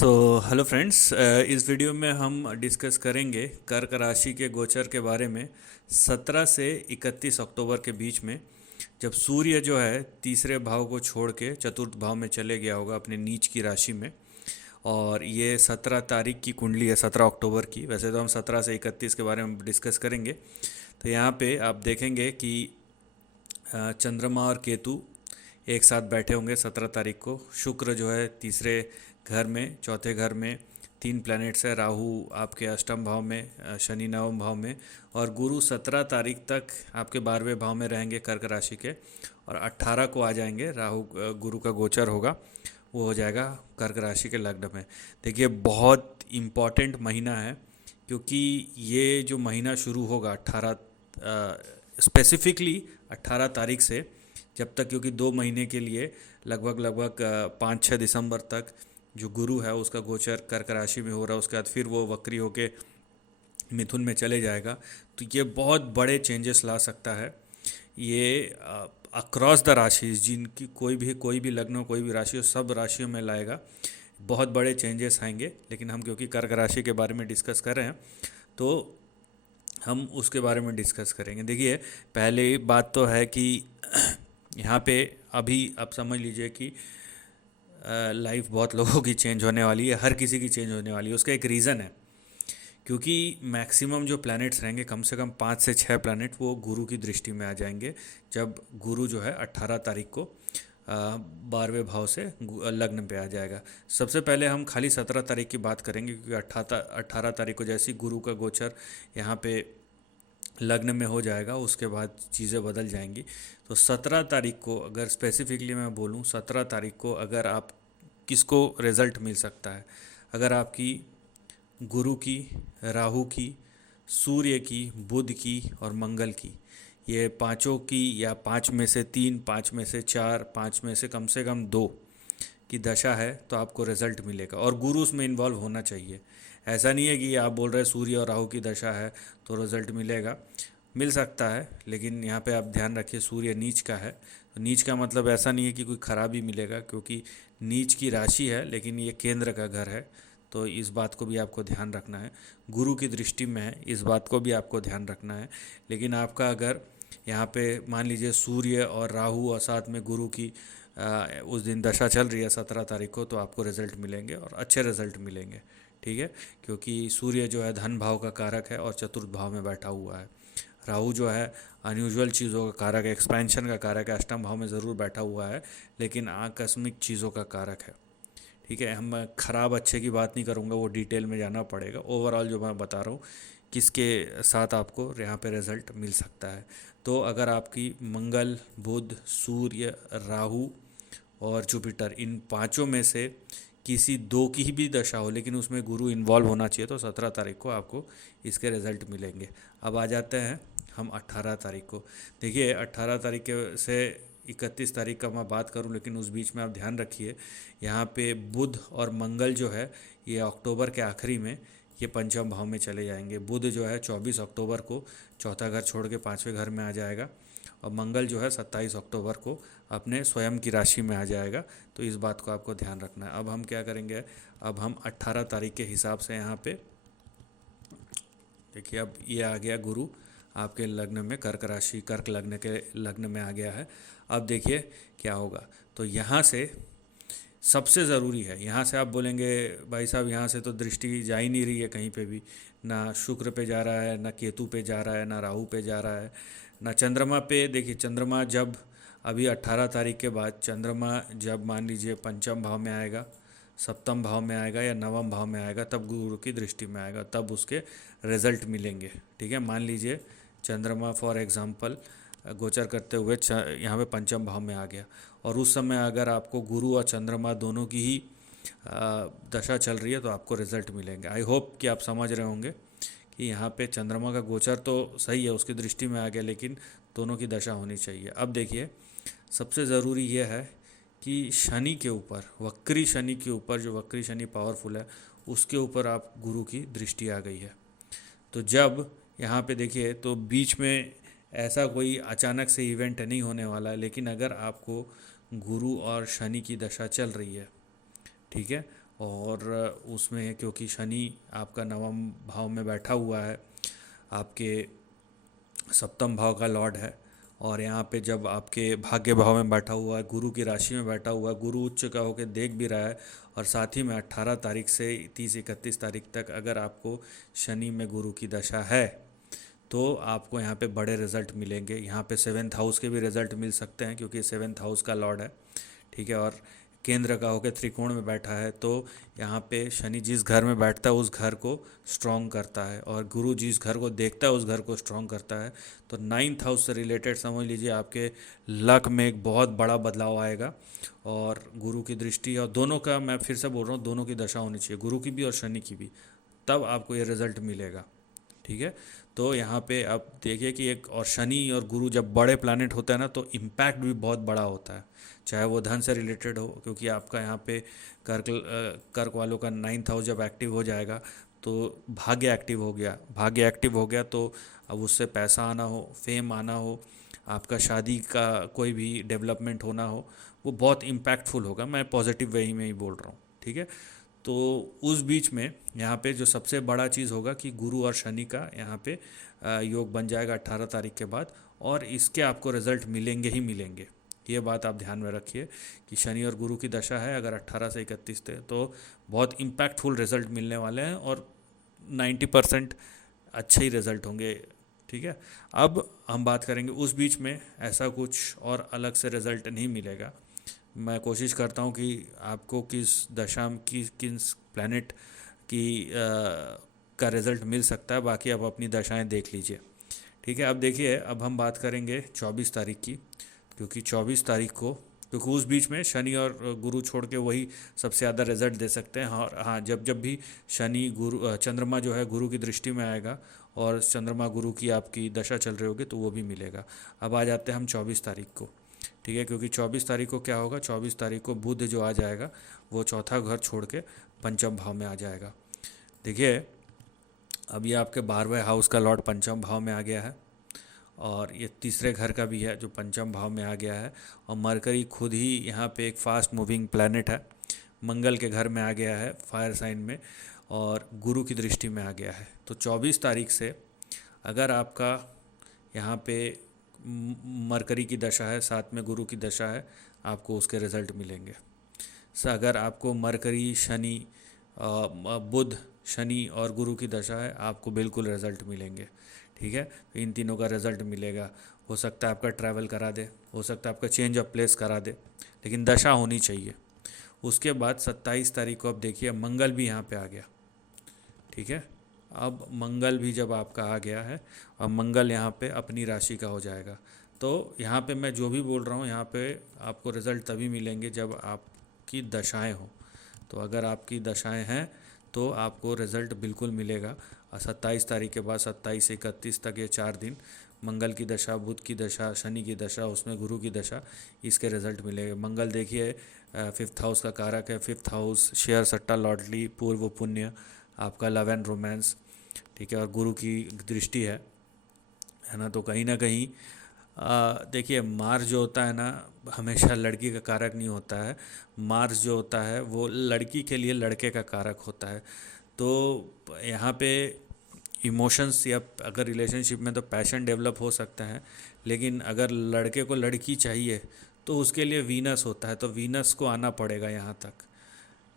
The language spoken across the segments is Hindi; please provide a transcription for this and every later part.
सो हेलो फ्रेंड्स, इस वीडियो में हम डिस्कस करेंगे कर्क राशि के गोचर के बारे में। 17 से 31 अक्टूबर के बीच में जब सूर्य जो है तीसरे भाव को छोड़ के चतुर्थ भाव में चले गया होगा अपने नीच की राशि में। और ये 17 तारीख की कुंडली है, 17 अक्टूबर की। वैसे तो हम 17 से 31 के बारे में डिस्कस करेंगे। तो यहाँ पे आप देखेंगे कि चंद्रमा और केतु एक साथ बैठे होंगे 17 तारीख को। शुक्र जो है तीसरे घर में, चौथे घर में। तीन प्लैनेट्स है, राहु आपके अष्टम भाव में, शनि नवम भाव में, और गुरु 17 तारीख तक आपके 12वें भाव में रहेंगे कर्क राशि के। और 18 को आ जाएंगे, राहु गुरु का गोचर होगा, वो हो जाएगा कर्क राशि के लग्न में। देखिए बहुत इम्पॉर्टेंट महीना है, क्योंकि ये जो महीना शुरू होगा 18 स्पेसिफिकली 18 तारीख से, जब तक, क्योंकि 2 महीने के लिए लगभग 5-6 दिसंबर तक जो गुरु है उसका गोचर कर्क राशि में हो रहा है। उसके बाद फिर वो वक्री होके मिथुन में चले जाएगा। तो ये बहुत बड़े चेंजेस ला सकता है। ये अक्रॉस द राशि, जिनकी कोई भी लग्न, कोई भी राशि हो, सब राशियों में लाएगा। बहुत बड़े चेंजेस आएंगे। लेकिन हम क्योंकि कर्क राशि के बारे में डिस्कस कर रहे हैं, तो हम उसके बारे में डिस्कस करेंगे। देखिए पहले बात तो है कि यहाँ पे अभी आप समझ लीजिए कि लाइफ बहुत लोगों की चेंज होने वाली है, हर किसी की चेंज होने वाली है। उसका एक रीज़न है, क्योंकि मैक्सिमम जो प्लैनेट्स रहेंगे, कम से कम 5 से 6 प्लैनेट वो गुरु की दृष्टि में आ जाएंगे। जब गुरु जो है 18 तारीख को 12वें भाव से लग्न पे आ जाएगा। सबसे पहले हम खाली 17 तारीख की बात करेंगे, क्योंकि 18 तारीख को जैसी गुरु का गोचर यहाँ पे लग्न में हो जाएगा, उसके बाद चीज़ें बदल जाएंगी। तो 17 तारीख को अगर स्पेसिफिकली मैं बोलूँ, 17 तारीख को अगर आप किसको रिज़ल्ट मिल सकता है, अगर आपकी गुरु की, राहु की, सूर्य की, बुध की और मंगल की, ये पांचों की, या 5 में से 3, 5 में से 4, 5 में से कम 2 की दशा है, तो आपको रिजल्ट मिलेगा। और गुरु उसमें इन्वॉल्व होना चाहिए। ऐसा नहीं है कि आप बोल रहे हैं सूर्य और राहु की दशा है तो रिजल्ट मिलेगा। मिल सकता है, लेकिन यहाँ पे आप ध्यान रखिए सूर्य नीच का है। तो नीच का मतलब ऐसा नहीं है कि कोई खराबी मिलेगा, क्योंकि नीच की राशि है, लेकिन ये केंद्र का घर है। तो इस बात को भी आपको ध्यान रखना है। गुरु की दृष्टि में है, इस बात को भी आपको ध्यान रखना है। लेकिन आपका अगर यहाँ पे मान लीजिए सूर्य और राहु और साथ में गुरु की उस दिन दशा चल रही है 17 तारीख को, तो आपको रिजल्ट मिलेंगे और अच्छे रिजल्ट मिलेंगे। ठीक है, क्योंकि सूर्य जो है धन भाव का कारक है और चतुर्थ भाव में बैठा हुआ है। राहु जो है अनयूजुअल चीज़ों का कारक है, एक्सपेंशन का कारक है, अष्टम भाव में ज़रूर बैठा हुआ है, लेकिन आकस्मिक चीज़ों का कारक है। ठीक है, हम खराब अच्छे की बात नहीं करूँगा, वो डिटेल में जाना पड़ेगा। ओवरऑल जो मैं बता रहा हूँ किसके साथ आपको यहाँ पे रिज़ल्ट मिल सकता है। तो अगर आपकी मंगल, बुध, सूर्य, राहु और जुपिटर, इन पांचों में से किसी दो की ही भी दशा हो, लेकिन उसमें गुरु इन्वॉल्व होना चाहिए, तो 17 तारीख को आपको इसके रिज़ल्ट मिलेंगे। अब आ जाते हैं हम 18 तारीख को। देखिए 18 तारीख के से 31 तारीख का मैं बात करूं, लेकिन उस बीच में आप ध्यान रखिए, यहाँ पे बुध और मंगल जो है ये अक्टूबर के आखिरी में ये पंचम भाव में चले जाएंगे। बुध जो है 24 अक्टूबर को चौथा घर छोड़ के 5वें घर में आ जाएगा, और मंगल जो है 27 अक्टूबर को अपने स्वयं की राशि में आ जाएगा। तो इस बात को आपको ध्यान रखना है। अब हम क्या करेंगे, अब हम 18 तारीख के हिसाब से यहाँ पे देखिए, अब ये आ गया गुरु आपके लग्न में, कर्क राशि, कर्क लग्न के लग्न में आ गया है। अब देखिए क्या होगा। तो यहाँ से सबसे ज़रूरी है, यहाँ से आप बोलेंगे भाई साहब यहाँ से तो दृष्टि जा ही नहीं रही है कहीं पे भी, ना शुक्र पे जा रहा है, ना केतु पे जा रहा है, ना राहु पे जा रहा है, ना चंद्रमा पे। देखिए चंद्रमा जब अभी 18 तारीख के बाद चंद्रमा जब मान लीजिए पंचम भाव में आएगा, सप्तम भाव में आएगा या नवम भाव में आएगा, तब गुरु की दृष्टि में आएगा, तब उसके रिजल्ट मिलेंगे। ठीक है, मान लीजिए चंद्रमा फॉर एग्जांपल गोचर करते हुए यहाँ पे पंचम भाव में आ गया, और उस समय अगर आपको गुरु और चंद्रमा दोनों की ही दशा चल रही है, तो आपको रिजल्ट मिलेंगे। आई होप कि आप समझ रहे होंगे कि यहाँ पे चंद्रमा का गोचर तो सही है, उसकी दृष्टि में आ गया, लेकिन दोनों की दशा होनी चाहिए। अब देखिए सबसे ज़रूरी यह है कि शनि के ऊपर, वक्री शनि के ऊपर, जो वक्री शनि पावरफुल है, उसके ऊपर आप गुरु की दृष्टि आ गई है। तो जब यहाँ पे देखिए, तो बीच में ऐसा कोई अचानक से इवेंट नहीं होने वाला है, लेकिन अगर आपको गुरु और शनि की दशा चल रही है, ठीक है, और उसमें क्योंकि शनि आपका नवम भाव में बैठा हुआ है, आपके सप्तम भाव का लॉर्ड है, और यहाँ पे जब आपके भाग्य भाव में बैठा हुआ है, गुरु की राशि में बैठा हुआ है, गुरु उच्च का होकर देख भी रहा है, और साथ ही में 18 तारीख से 30-31 तारीख तक अगर आपको शनि में गुरु की दशा है तो आपको यहाँ पे बड़े रिजल्ट मिलेंगे। यहाँ पे 7th हाउस के भी रिजल्ट मिल सकते हैं क्योंकि 7th हाउस का लॉर्ड है, ठीक है, और केंद्र का होकर त्रिकोण में बैठा है, तो यहाँ पे शनि जिस घर में बैठता है उस घर को स्ट्रॉन्ग करता है, और गुरु जिस घर को देखता है उस घर को स्ट्रॉन्ग करता है। तो 9th हाउस से रिलेटेड समझ लीजिए आपके लक में एक बहुत बड़ा बदलाव आएगा, और गुरु की दृष्टि, और दोनों का मैं फिर से बोल रहा हूँ, दोनों की दशा होनी चाहिए, गुरु की भी और शनि की भी, तब आपको ये रिजल्ट मिलेगा, ठीक है। तो यहाँ पे आप देखिए कि एक, और शनि और गुरु जब बड़े प्लैनेट होता है ना तो इम्पैक्ट भी बहुत बड़ा होता है, चाहे वो धन से रिलेटेड हो, क्योंकि आपका यहाँ पे कर्क वालों का 9th हाउस जब एक्टिव हो जाएगा तो भाग्य एक्टिव हो गया, भाग्य एक्टिव हो गया तो अब उससे पैसा आना हो, फेम आना हो, आपका शादी का कोई भी डेवलपमेंट होना हो, वो बहुत इम्पैक्टफुल होगा। मैं पॉजिटिव वे में ही बोल रहा हूँ, ठीक है। तो उस बीच में यहाँ पे जो सबसे बड़ा चीज़ होगा कि गुरु और शनि का यहाँ पे योग बन जाएगा 18 तारीख के बाद, और इसके आपको रिजल्ट मिलेंगे ही मिलेंगे। ये बात आप ध्यान में रखिए कि शनि और गुरु की दशा है अगर 18 से 31 थे तो बहुत इम्पैक्टफुल रिजल्ट मिलने वाले हैं, और 90% अच्छे ही रिजल्ट होंगे, ठीक है। अब हम बात करेंगे उस बीच में ऐसा कुछ और अलग से रिजल्ट नहीं मिलेगा। मैं कोशिश करता हूँ कि आपको किस दशा की किस प्लैनेट की का रिज़ल्ट मिल सकता है, बाकी आप अपनी दशाएं देख लीजिए, ठीक है। अब देखिए, अब हम बात करेंगे 24 तारीख की, क्योंकि 24 तारीख को, क्योंकि उस बीच में शनि और गुरु छोड़ के वही सबसे ज़्यादा रिजल्ट दे सकते हैं। और हाँ, जब जब भी शनि गुरु चंद्रमा जो है गुरु की दृष्टि में आएगा और चंद्रमा गुरु की आपकी दशा चल रही होगी तो वो भी मिलेगा। अब आ जाते हैं हम 24 तारीख को, ठीक है, क्योंकि 24 तारीख को क्या होगा, 24 तारीख को बुध जो आ जाएगा वो चौथा घर छोड़ के पंचम भाव में आ जाएगा। देखिए, अब ये आपके 12वें हाउस का लॉर्ड पंचम भाव में आ गया है, और ये तीसरे घर का भी है जो पंचम भाव में आ गया है, और मरकरी खुद ही यहाँ पे एक फास्ट मूविंग प्लैनेट है, मंगल के घर में आ गया है फायर साइन में, और गुरु की दृष्टि में आ गया है। तो 24 तारीख से अगर आपका यहाँ पे मरकरी की दशा है, साथ में गुरु की दशा है, आपको उसके रिज़ल्ट मिलेंगे। अगर आपको मरकरी शनि बुध शनि और गुरु की दशा है, आपको बिल्कुल रिज़ल्ट मिलेंगे, ठीक है। इन तीनों का रिज़ल्ट मिलेगा। हो सकता है आपका ट्रैवल करा दे, हो सकता है आपका चेंज ऑफ प्लेस करा दे, लेकिन दशा होनी चाहिए। उसके बाद 27 तारीख को अब देखिए मंगल भी यहाँ पे आ गया, ठीक है। अब मंगल भी जब आपका आ गया है, अब मंगल यहाँ पे अपनी राशि का हो जाएगा, तो यहाँ पे मैं जो भी बोल रहा हूँ यहाँ पे आपको रिज़ल्ट तभी मिलेंगे जब आपकी दशाएं हों। तो अगर आपकी दशाएं हैं तो आपको रिज़ल्ट बिल्कुल मिलेगा। और 27 तारीख के बाद 27 से 31 तक ये 4 दिन मंगल की दशा, बुध की दशा, शनि की दशा, उसमें गुरु की दशा, इसके रिज़ल्ट मिलेंगे। मंगल देखिए 5th हाउस का कारक है, 5th हाउस शेयर सट्टा लॉटरी पूर्व पुण्य, आपका लव एंड रोमांस, ठीक है, और गुरु की दृष्टि है ना। तो कहीं ना कहीं देखिए, मार्स जो होता है ना हमेशा लड़की का कारक नहीं होता है, मार्स जो होता है वो लड़की के लिए लड़के का कारक होता है। तो यहाँ पे इमोशंस या अगर रिलेशनशिप में तो पैशन डेवलप हो सकता है, लेकिन अगर लड़के को लड़की चाहिए तो उसके लिए वीनस होता है, तो वीनस को आना पड़ेगा यहाँ तक,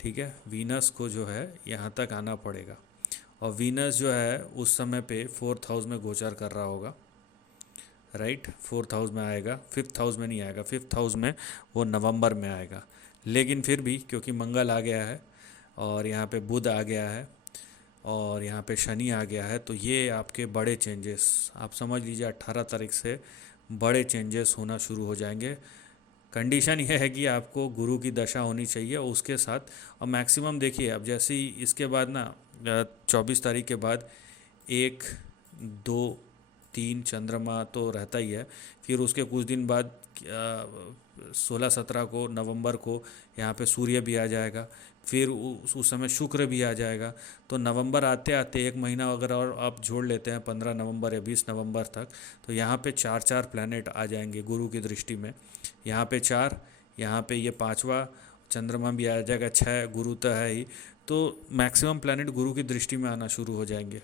ठीक है, वीनस को जो है यहाँ तक आना पड़ेगा। और वीनस जो है उस समय पे 4th हाउस में गोचर कर रहा होगा, राइट, 4th हाउस में आएगा, 5th हाउस में नहीं आएगा, 5th हाउस में वो नवंबर में आएगा। लेकिन फिर भी क्योंकि मंगल आ गया है और यहाँ पे बुध आ गया है और यहाँ पे शनि आ गया है, तो ये आपके बड़े चेंजेस आप समझ लीजिए 18 तारीख से बड़े चेंजेस होना शुरू हो जाएंगे। कंडीशन यह है कि आपको गुरु की दशा होनी चाहिए उसके साथ, और मैक्सिमम देखिए अब जैसे ही इसके बाद ना 24 तारीख के बाद 1 2 3 चंद्रमा तो रहता ही है, फिर उसके कुछ दिन बाद 16-17 को नवंबर को यहाँ पे सूर्य भी आ जाएगा, फिर उस समय शुक्र भी आ जाएगा। तो नवंबर आते आते एक महीना अगर और आप जोड़ लेते हैं 15 नवंबर या 20 नवंबर तक, तो यहाँ पे 4 प्लैनेट आ जाएंगे गुरु की दृष्टि में। यहाँ पे 4, यहाँ पे ये 5वां चंद्रमा भी आ जाएगा, अच्छा है, गुरु तो है ही, तो मैक्सिमम प्लैनेट गुरु की दृष्टि में आना शुरू हो जाएंगे।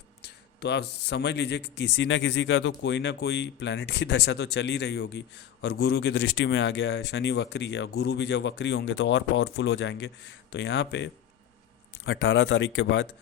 तो आप समझ लीजिए कि किसी ना किसी का तो कोई ना कोई प्लैनेट की दशा तो चल ही रही होगी, और गुरु की दृष्टि में आ गया है, शनि वक्री है, गुरु भी जब वक्री होंगे तो और पावरफुल हो जाएंगे। तो यहाँ पे 18 तारीख के बाद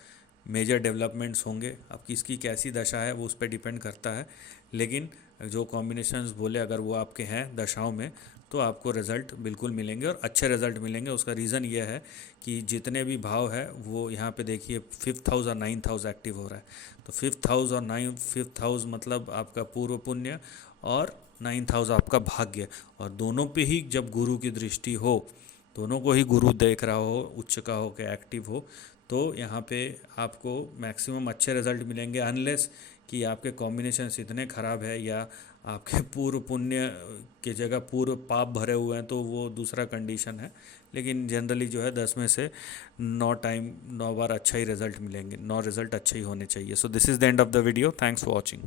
मेजर डेवलपमेंट्स होंगे। अब किसकी कैसी दशा है वो उस पर डिपेंड करता है, लेकिन जो कॉम्बिनेशंस बोले अगर वो आपके हैं दशाओं में, तो आपको रिज़ल्ट बिल्कुल मिलेंगे और अच्छे रिज़ल्ट मिलेंगे। उसका रीज़न ये है कि जितने भी भाव है वो यहाँ पे देखिए 5th हाउस और 9th हाउस एक्टिव हो रहा है। तो 5th हाउस और 5th हाउस मतलब आपका पूर्व पुण्य, और 9th हाउस आपका भाग्य, और दोनों पे ही जब गुरु की दृष्टि हो, दोनों को ही गुरु देख रहा हो, उच्च का हो के एक्टिव हो, तो यहाँ पे आपको मैक्सिमम अच्छे रिज़ल्ट मिलेंगे, अनलेस कि आपके कॉम्बिनेशंस इतने ख़राब है या आपके पूर्व पुण्य की जगह पूर्व पाप भरे हुए हैं, तो वो दूसरा कंडीशन है। लेकिन जनरली जो है 10 में से 9 बार अच्छा ही रिज़ल्ट मिलेंगे, 9 रिज़ल्ट अच्छे ही होने चाहिए। So this is the end of the video, thanks for watching.